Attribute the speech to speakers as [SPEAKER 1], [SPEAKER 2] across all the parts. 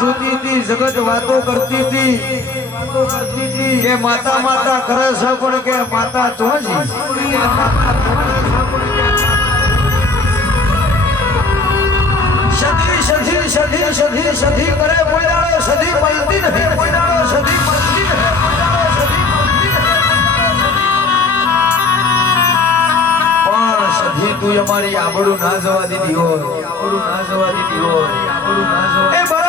[SPEAKER 1] જગત વાતો કરતી હતી. કે માતા માતા કરે છે પણ કે માતા ચોજી સધી તું અમારી આબડું ના જવા દીધી હોય. આબડું ના જવા દીધી હોય. આબડું ના જવા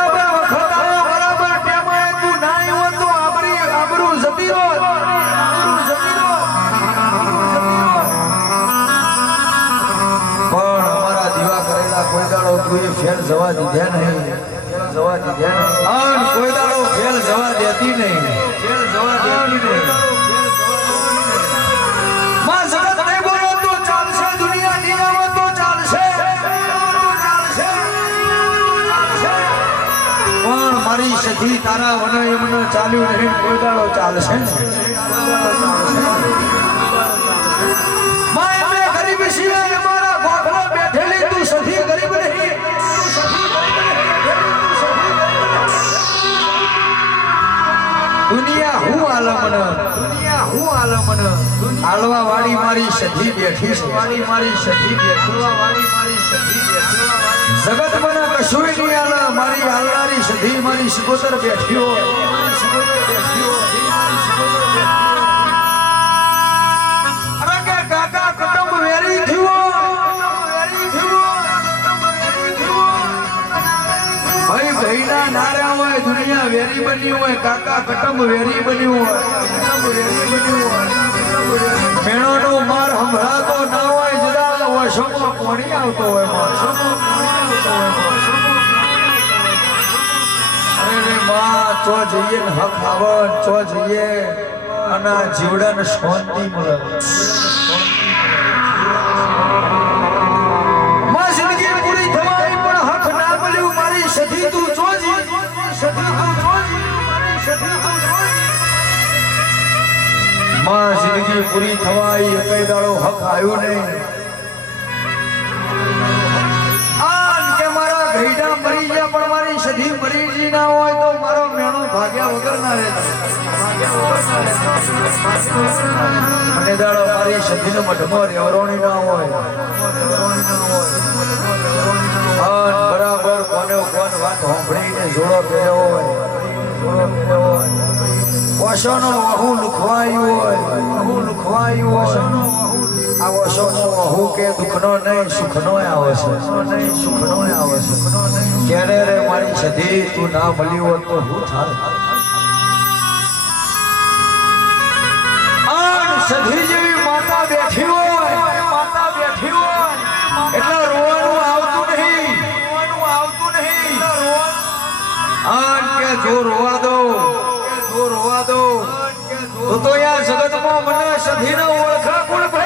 [SPEAKER 1] કોઈ દાડો તું એ ફેલ જવા દીધા નહીં જવા દીધા નહીં. કોઈ દાડો ફેલ જવા દેતી નહીં ફેલ જવા દેતી નહીં મારી સધી તારા વન એમનો ચાલ્યું નહીં કોઈ દાડો ચાલશે દુનિયા હું આલમન દુનિયા હું આલમન આલવા વાળી મારી સધી બેઠી છે. વાળી મારી સધી બેઠી વાળી મારી સધી બેઠી જગત મને કશું નહીં આલે મારી હાલનારી સધી મારી સુગોતર બેઠી હોય. સુગોતર બેઠી હોય. ભાઈના નારા હોય, દુનિયા વેરી બની હોય, કાકા કટમ વેરી બન્યું હોય. હોય મેણોનો માર સંભળાતો ના હોય જરા હોય વશમાં કોણી આવતો હોય વશમાં અરે રે માં ચો જઈએ ને હક આવન ચો જઈએ અને જીવડાને શાંતિ મળે. માં જિંદગી પૂરી થવાય કઈ દાડો હક આવ્યો નહીં. મારા ઘઈડા મરી ગયા, પણ મારી સધી હોય તો મારો મેણો દાડો મારી મઢમાં રેવરોણી ના હોય. રેવરોણી ના હોય બરાબર કોને કોણ વાત સાંભળીને જોડો પહેર્યો હોય જોડો પહેર્યો હોય. વસોનો વહુ લુખવાયું હોય. વહુ લુખવાયું હોય. આ વસોનો વહુ કે દુઃખનો નહીં સુખનો આવે છે. નહીં સુખનો આવે છે. ક્યારે રે મારી સધી તું ના મળ્યું હોત તો હું થાય સધી જેવી માતા બેઠી હોય. માતા બેઠી હોય. એટલે રોવાનું આવતું નહીં. રોવાનું આવતું નહીં. દો કે જો રોવા દો તો યાર જગતમાં મને સધીનો ઓળખા કોણ